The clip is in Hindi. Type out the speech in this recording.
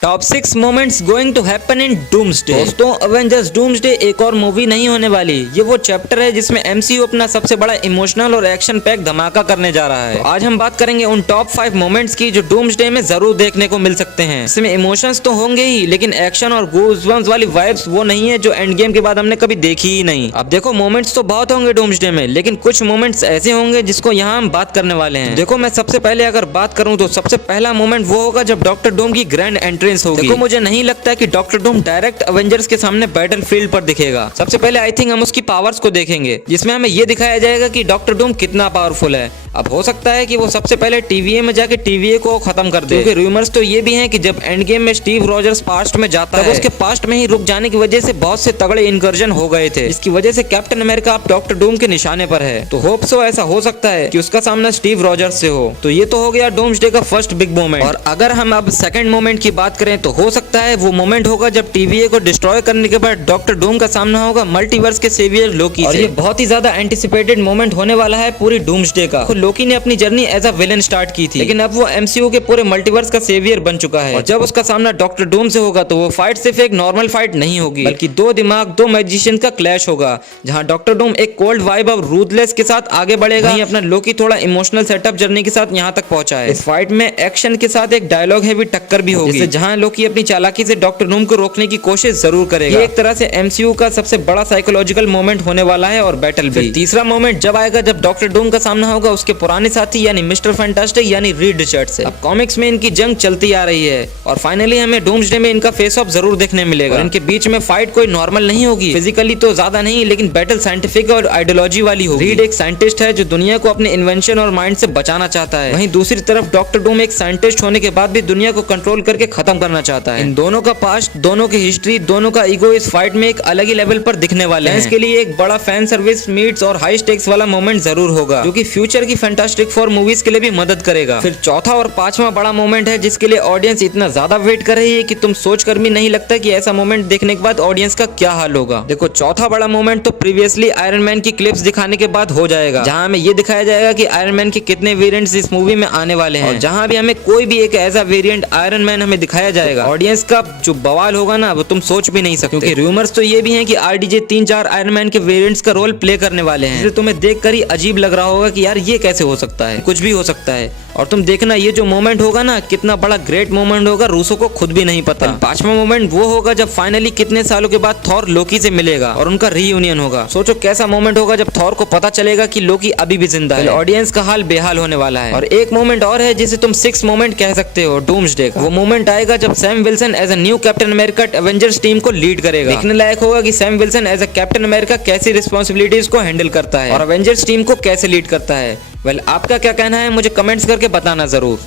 Top 6 moments going to happen in Doomsday. दोस्तों, अवेंजर्स डूम्सडे एक और मूवी नहीं होने वाली, ये वो चैप्टर है जिसमें एमसीयू अपना सबसे बड़ा इमोशनल और एक्शन पैक धमाका करने जा रहा है। तो आज हम बात करेंगे उन टॉप 5 मोमेंट्स की जो डूम्सडे में जरूर देखने को मिल सकते हैं। इसमें इमोशंस तो होंगे ही, लेकिन एक्शन और गूज़बम्प्स वाली वाइब्स वो नहीं है जो एंड गेम के बाद हमने कभी देखी ही नहीं। अब देखो, मोमेंट्स तो बहुत होंगे डूम्सडे में, लेकिन कुछ मोमेंट्स ऐसे होंगे जिसको यहाँ हम बात करने वाले हैं। देखो, मैं सबसे पहले अगर बात करूँ तो सबसे पहला मोमेंट वो होगा जब डॉक्टर डूम की ग्रैंड एंट्रेंस होगी। देखो, मुझे नहीं लगता कि डॉक्टर डूम डायरेक्ट अवेंजर्स के सामने बैटल फील्ड पर दिखेगा। सबसे पहले आई थिंक हम उसकी पावर्स को देखेंगे, जिसमें हमें ये दिखाया जाएगा कि डॉक्टर डूम कितना पावरफुल है। अब हो सकता है कि वो सबसे पहले टीवीए में जाके टीवीए को खत्म कर दे, क्योंकि रूमर्स तो ये भी हैं कि जब एंड गेम में स्टीव रॉजर्स पास्ट में जाता है, उसके पास्ट में ही रुक जाने की वजह से बहुत से तगड़े इनकर्जन हो गए थे। इसकी वजह से कैप्टन अमेरिका अब डॉक्टर डूम के निशाने पर है। तो होप सो ऐसा हो सकता है कि उसका सामना स्टीव रॉजर्स से हो। तो ये तो हो गया डूम्सडे का फर्स्ट बिग मोमेंट। और अगर हम अब सेकंड मोमेंट की बात करें तो हो सकता है वो मोमेंट होगा जब टीवीए को डिस्ट्रॉय करने के बाद डॉक्टर डूम का सामना होगा मल्टीवर्स के सेवियर लोकी से। और ये बहुत ही ज्यादा एंटिसिपेटेड मोमेंट होने वाला है पूरी डूम्सडे का। तो लोकी ने अपनी journey as a villain start की थी, लेकिन अब वो एमसीयू के पूरे मल्टीवर्स का सेवियर बन चुका है। और जब उसका सामना डॉक्टर डूम से होगा तो वो फाइट सिर्फ एक नॉर्मल फाइट नहीं होगी, बल्कि दो दिमाग, दो मैजिशियन का क्लैश होगा, जहां डॉक्टर डूम एक कोल्ड वाइब और रूथलेस के साथ आगे बढ़ेगा, वहीं अपना लोकी थोड़ा इमोशनल सेटअप जर्नी के साथ यहां तक पहुंचा है। इस फाइट में एक्शन के साथ एक डायलॉग हेवी टक्कर भी होगी, जहां लोकी अपनी चालाकी से डॉक्टर डूम को रोकने की कोशिश जरूर करेगा। ये एक तरह से एमसीयू का सबसे बड़ा साइकोलॉजिकल मोमेंट होने वाला है और बैटल भी। तीसरा मोमेंट जब आएगा जब डॉक्टर डूम का सामना होगा उसके पुराने साथी यानी मिस्टर फैंटास्टिक यानी रीड रिचर्ड्स से। अब कॉमिक्स में इनकी जंग चलती आ रही है और फाइनली हमें डूम्सडे में इनका फेस ऑफ जरूर देखने मिलेगा। और इनके बीच में फाइट कोई नॉर्मल नहीं होगी, फिजिकली तो ज्यादा नहीं, लेकिन बैटल साइंटिफिक और आइडियोलॉजी वाली होगी। रीड एक साइंटिस्ट है जो दुनिया को अपने इन्वेंशन और माइंड से बचाना चाहता है, वहीं दूसरी तरफ डॉक्टर डूम एक साइंटिस्ट होने के बाद भी दुनिया को कंट्रोल करके खत्म करना चाहता है। इन दोनों का पास्ट, दोनों की हिस्ट्री, दोनों का ईगो इस फाइट में एक अलग ही लेवल पर दिखने वाले हैं। इसके लिए एक बड़ा फैन सर्विस मीट्स और हाई स्टेक्स वाला मोमेंट जरूर होगा, जो कि फ्यूचर की फैंटास्टिक फोर मूवीज के लिए भी मदद करेगा। फिर चौथा और पांचवा बड़ा मोमेंट है जिसके लिए ऑडियंस इतना ज्यादा वेट कर रही है कि तुम सोचकर भी नहीं लगता कि ऐसा मोमेंट देखने के बाद ऑडियंस का क्या हाल होगा। देखो, चौथा बड़ा मोमेंट तो प्रीवियसली आयरन मैन की क्लिप्स दिखाने के बाद हो जाएगा, जहां हमें ये दिखाया जाएगा कि आयरन मैन के कितने वेरिएंट्स इस मूवी में आने वाले हैं। और जहां भी हमें कोई भी एक ऐसा वेरिएंट आयरन मैन हमें दिखाया जाएगा, ऑडियंस का जो बवाल होगा ना, वो तुम सोच भी नहीं सकते। क्योंकि रूमर्स तो ये भी हैं कि आरडीजे 3-4 आयरन मैन के वेरिएंट्स का रोल प्ले करने वाले हैं। इसलिए तुम्हें देखकर ही अजीब लग रहा होगा कि यार ये कैसे हो सकता है, कुछ भी हो सकता है। और तुम देखना, ये जो मोमेंट होगा ना, कितना बड़ा ग्रेट मोमेंट होगा, रूसो को खुद भी नहीं पता। पांचवा मोमेंट वो होगा जब फाइनली कितने सालों के बाद थॉर लोकी से मिलेगा और उनका रीयूनियन होगा। सोचो कैसा मोमेंट होगा जब थॉर को पता चलेगा कि लोकी अभी भी जिंदा है। ऑडियंस का हाल बेहाल होने वाला है। और एक मोमेंट और है जिसे तुम 6 मोमेंट कह सकते हो डूम्सडे का। वो मोमेंट आएगा जब Sam Wilson as a new Captain America Avengers team को लीड करेगा। देखने लायक होगा कि Sam Wilson as a Captain America कैसी रिस्पॉन्सिबिलिटीज को हैंडल करता है और एवेंजर्स टीम को कैसे लीड करता है। वेल, आपका क्या कहना है मुझे कमेंट्स करके बताना जरूर।